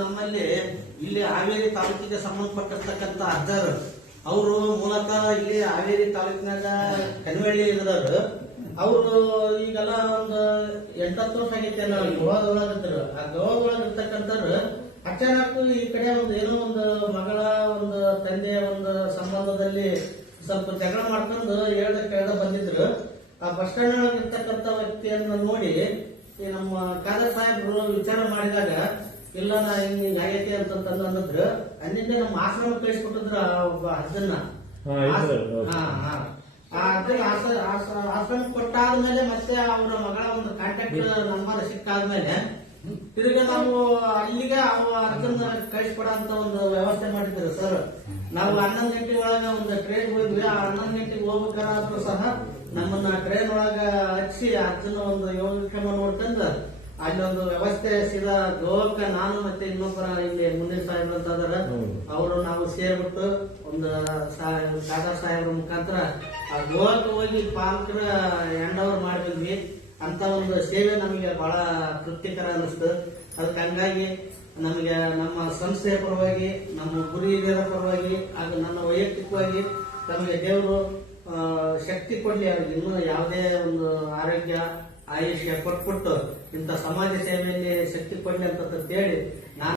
ನಮ್ಮಲ್ಲಿ ಇಲ್ಲಿ ಹಾವೇರಿ ತಾಲೂಕಿಗೆ ಸಂಬಂಧಪಟ್ಟಿರ್ತಕ್ಕಂಥ ಅಜ್ಜರು ಅವರು ಮೂಲತಃ ಇಲ್ಲಿ ಹಾವೇರಿ ತಾಲೂಕಿನಾಗ ಕನ್ವಳ್ಳಿ ಇರೋರು. ಅವರು ಈಗೆಲ್ಲ ಒಂದು 8-10 ವರ್ಷ ಆಗೈತೆ ಗೋವಾದೊಳಗಿದ್ರು. ಆ ಗೋವಾದೊಳಗಿರ್ತಕ್ಕಂಥವ್ರು ಅಚಾನಕ್ ಈ ಕಡೆ ಒಂದು ಏನೋ ಒಂದು ಮಗಳ ಒಂದು ತಂದೆಯ ಒಂದು ಸಂಬಂಧದಲ್ಲಿ ಸ್ವಲ್ಪ ಜಗಳ ಮಾಡ್ಕೊಂಡು ಹೇಳ್ದ ಬಂದಿದ್ರು. ಆ ಬಸ್ ಸ್ಟ್ಯಾಂಡ್ ಒಳಗೆ ಇರ್ತಕ್ಕಂಥ ವ್ಯಕ್ತಿಯನ್ನು ನೋಡಿ ಈ ನಮ್ಮ ಖಾದರ್ ಸಾಹೇಬ್ರು ವಿಚಾರ ಮಾಡಿದಾಗ ಇಲ್ಲ ನಾ ಹಿಂಗ ಆಗೈತಿ ಅಂತಂದು ಅನ್ನಿದ್ರು. ಅಲ್ಲಿಂದ ನಮ್ಮ ಆಶ್ರಮ ಕಳಿಸ್ಕೊಟ್ಟಿದ್ರು ಒಬ್ಬ ಅಜ್ಜನ್ನ. ಆಶ್ರಮ ಕೊಟ್ಟಾದ್ಮೇಲೆ ಮತ್ತೆ ಅವರ ಮಗಳ ಒಂದು ಕಾಂಟ್ಯಾಕ್ಟ್ ನಂಬರ್ ಸಿಕ್ಕಾದ್ಮೇಲೆ ತಿರುಗಿ ನಾವು ಅಲ್ಲಿಗೆ ಅರ್ಜುನ ಕಳಿಸ್ಕೊಡ ಅಂತ ಒಂದು ವ್ಯವಸ್ಥೆ ಮಾಡಿದ್ರು ಸರ್. ನಾವು 11 ಗಂಟೆ ಒಳಗ ಒಂದು ಟ್ರೈನ್ ಹೋದ್ವಿ. ಆ 11 ಗಂಟೆಗೆ ಹೋಗ್ಬೇಕಾದ್ರೂ ಸಹ ನಮ್ಮನ್ನ ಟ್ರೈನ್ ಒಳಗ ಹಚ್ಚಿ ಅರ್ಜುನ ಒಂದು ಯೋಗಕ್ಷೇಮ ನೋಡ್ಕೊಂಡು ಅಲ್ಲಿ ಒಂದು ವ್ಯವಸ್ಥೆ ಸೀದಾ ಗೋವಾಕ್ಕೆ ನಾನು ಮತ್ತೆ ಇನ್ನೊಬ್ಬರ ಇಲ್ಲಿ ಮುಂದಿನ ಸಾಹೇಬ್ರು ಅಂತ ಅದಾರ ಅವರು ನಾವು ಸೇರ್ಬಿಟ್ಟು ಒಂದು ಖಾದರ್ ಸಾಹೇಬ್ರ ಮುಖಾಂತರ ಆ ಗೋವಾಕ್ಕೆ ಹೋಗಿ ಪಾಲಕರ ಹ್ಯಾಂಡ್ ಓವರ್ ಮಾಡಿ ಬಂದ್ವಿ. ಅಂತ ಒಂದು ಸೇವೆ ನಮಗೆ ಬಹಳ ತೃಪ್ತಿಕರ ಅನಿಸ್ತು. ಅದಕ್ಕೆ ಹಂಗಾಗಿ ನಮಗೆ ನಮ್ಮ ಸಂಸ್ಥೆಯ ಪರವಾಗಿ, ನಮ್ಮ ಗುರು ಹಿರಿಯರ ಪರವಾಗಿ ಹಾಗೂ ನನ್ನ ವೈಯಕ್ತಿಕವಾಗಿ ನಮಗೆ ದೇವರು ಶಕ್ತಿ ಕೊಡ್ಲಿ. ಅವ್ರಿಗೆ ಇನ್ನೂ ಯಾವುದೇ ಒಂದು ಆರೋಗ್ಯ ಆಯುಷ್ಯ ಕೊಟ್ಬಿಟ್ಟು ಇಂಥ ಸಮಾಜ ಸೇವೆಯಲ್ಲಿ ಶಕ್ತಿ ಕೊಡ್ಲಿ ಅಂತ ಹೇಳಿ ನಾನು